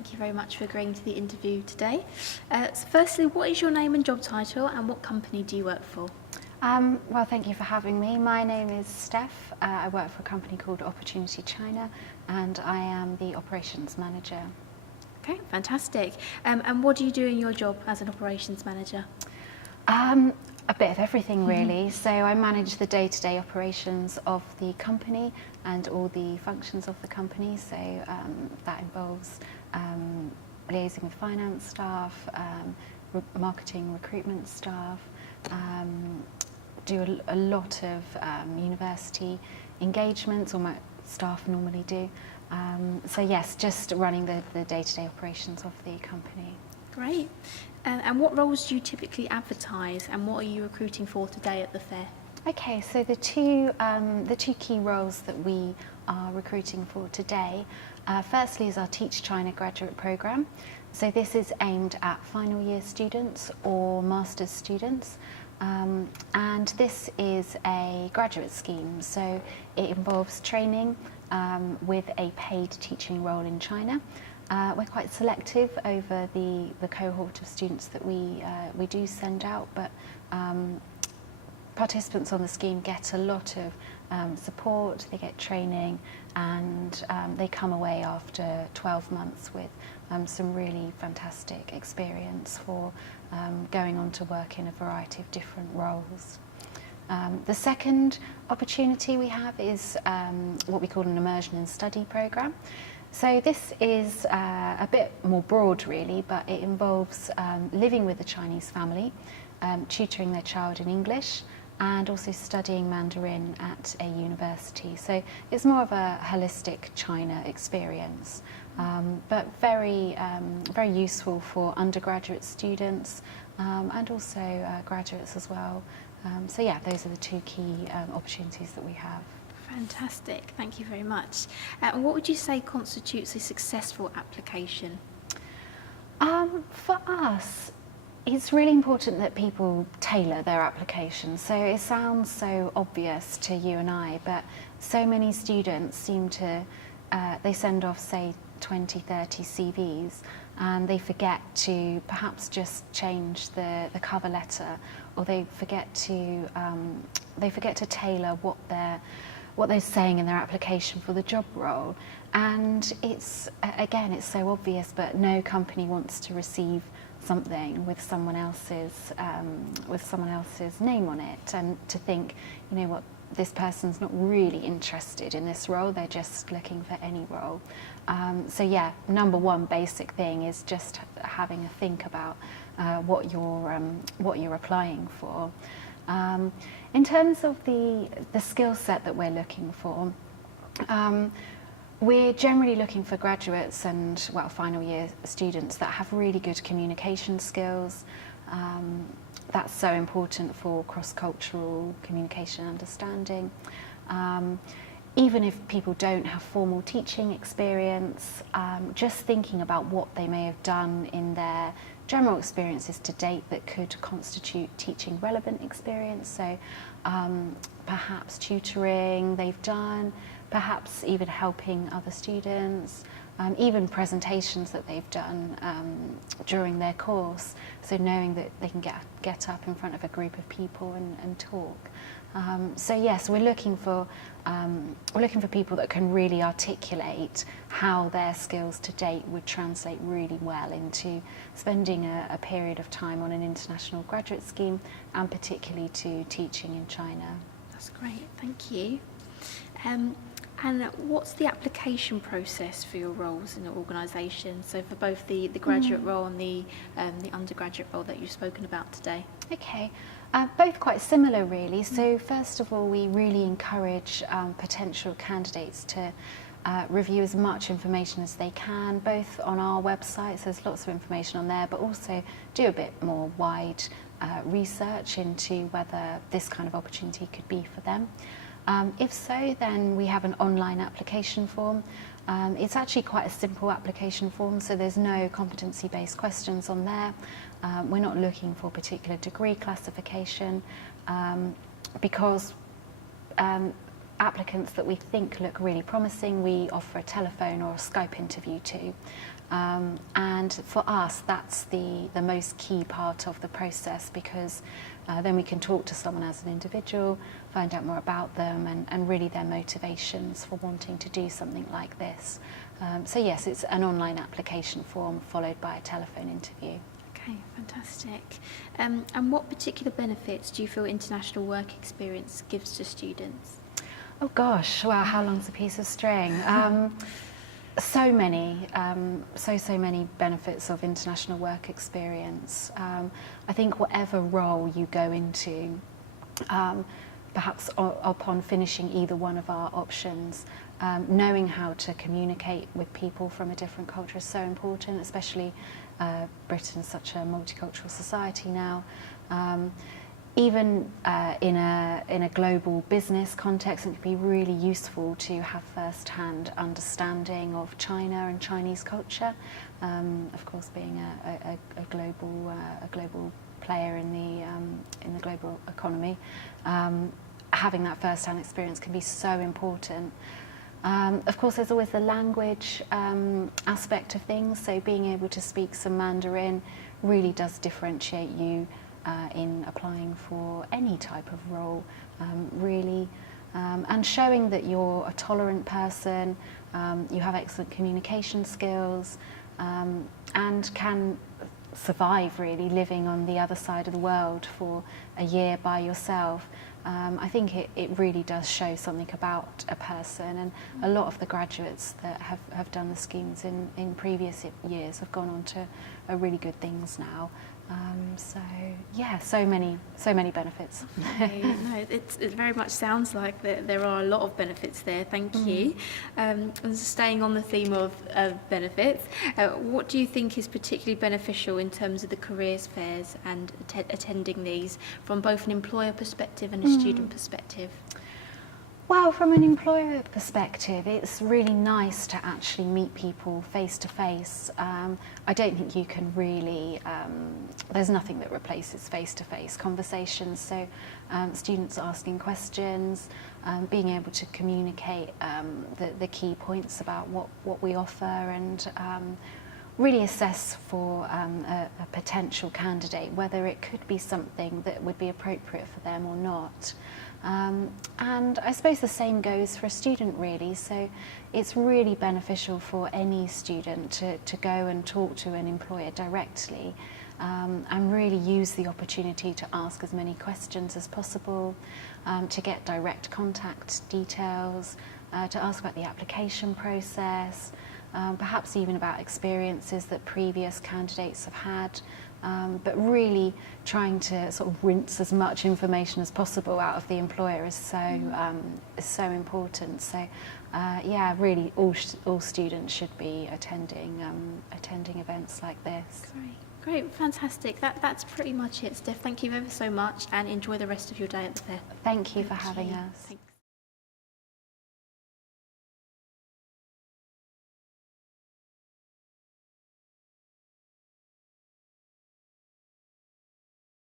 Thank you very much for agreeing to the interview today. So firstly, what is your name and job title, and what company do you work for? Well, thank you for having me. My name is Steph. I work for a company called Opportunity China, and I am the operations manager. Okay, fantastic. And what do you do in your job as an operations manager? A bit of everything, really. So I manage the day-to-day operations of the company and all the functions of the company. So that involves liaising with finance staff, marketing, recruitment staff, do a lot of university engagements, or my staff normally do. So yes, just running the day-to-day operations of the company. Great. And what roles do you typically advertise, and what are you recruiting for today at the fair? Okay, so the two key roles that we are recruiting for today, firstly is our Teach China graduate programme. So this is aimed at final year students or master's students. And this is a graduate scheme, so it involves training with a paid teaching role in China. We're quite selective over the cohort of students that we do send out, but participants on the scheme get a lot of support, they get training, and they come away after 12 months with some really fantastic experience for going on to work in a variety of different roles. The second opportunity we have is what we call an immersion in study programme. So this is a bit more broad really, but it involves living with a Chinese family, tutoring their child in English, and also studying Mandarin at a university. So it's more of a holistic China experience, but very useful for undergraduate students and also graduates as well. So yeah, those are the two key opportunities that we have. Fantastic, thank you very much. And what would you say constitutes a successful application? For us, it's really important that people tailor their applications. So it sounds so obvious to you and I, but so many students seem to, they send off, say, 20, 30 CVs, and they forget to perhaps just change the cover letter, or they forget to tailor what they're saying in their application for the job role. And it's, again, it's so obvious, but no company wants to receive something with someone else's name on it, and to think, you know what, this person's not really interested in this role, they're just looking for any role. So yeah, number one basic thing is just having a think about what you're applying for. In terms of the skill set that we're looking for, we're generally looking for graduates and, well, final year students that have really good communication skills. That's so important for cross-cultural communication understanding. Even if people don't have formal teaching experience, just thinking about what they may have done in their general experiences to date that could constitute teaching relevant experience. So perhaps tutoring they've done, perhaps even helping other students, even presentations that they've done during their course. So knowing that they can get up in front of a group of people and talk. So yes, we're looking for people that can really articulate how their skills to date would translate really well into spending a period of time on an international graduate scheme, and particularly to teaching in China. That's great, thank you. And what's the application process for your roles in the organisation? So for both the graduate role and the undergraduate role that you've spoken about today. Okay, both quite similar really. So first of all, we really encourage potential candidates to review as much information as they can, both on our website, so there's lots of information on there, but also do a bit more wide research into whether this kind of opportunity could be for them. If so, then we have an online application form. It's actually quite a simple application form, so there's no competency-based questions on there. We're not looking for particular degree classification because applicants that we think look really promising, we offer a telephone or a Skype interview to. And for us, that's the most key part of the process, because then we can talk to someone as an individual, find out more about them and really their motivations for wanting to do something like this. So yes, it's an online application form followed by a telephone interview. Okay, fantastic. And what particular benefits do you feel international work experience gives to students? Oh gosh, wow, how long's a piece of string? So many, so many benefits of international work experience. I think whatever role you go into, perhaps upon finishing either one of our options, knowing how to communicate with people from a different culture is so important, especially Britain's such a multicultural society now. Even in a global business context, it can be really useful to have first-hand understanding of China and Chinese culture. Of course, being a global player in the global economy, having that first-hand experience can be so important. Of course, there's always the language aspect of things, so being able to speak some Mandarin really does differentiate you in applying for any type of role, really, and showing that you're a tolerant person, you have excellent communication skills, and can survive really living on the other side of the world for a year by yourself. I think it really does show something about a person, and a lot of the graduates that have done the schemes in previous years have gone on to really good things now. So yeah, so many benefits. Okay, no, it very much sounds like there are a lot of benefits there. Thank you. And staying on the theme of benefits, what do you think is particularly beneficial in terms of the careers fairs and attending these from both an employer perspective and a student perspective? Well, from an employer perspective, it's really nice to actually meet people face to face. I don't think you can really, there's nothing that replaces face to face conversations. So students asking questions, being able to communicate the key points about what we offer, and really assess for a potential candidate whether it could be something that would be appropriate for them or not. And I suppose the same goes for a student really, so it's really beneficial for any student to go and talk to an employer directly, and really use the opportunity to ask as many questions as possible, to get direct contact details, to ask about the application process, perhaps even about experiences that previous candidates have had, but really trying to sort of rinse as much information as possible out of the employer is so important. So yeah, really all students should be attending events like this. Great, fantastic. That's pretty much it, Steph. Thank you ever so much, and enjoy the rest of your day at the fair. Thank you for having us.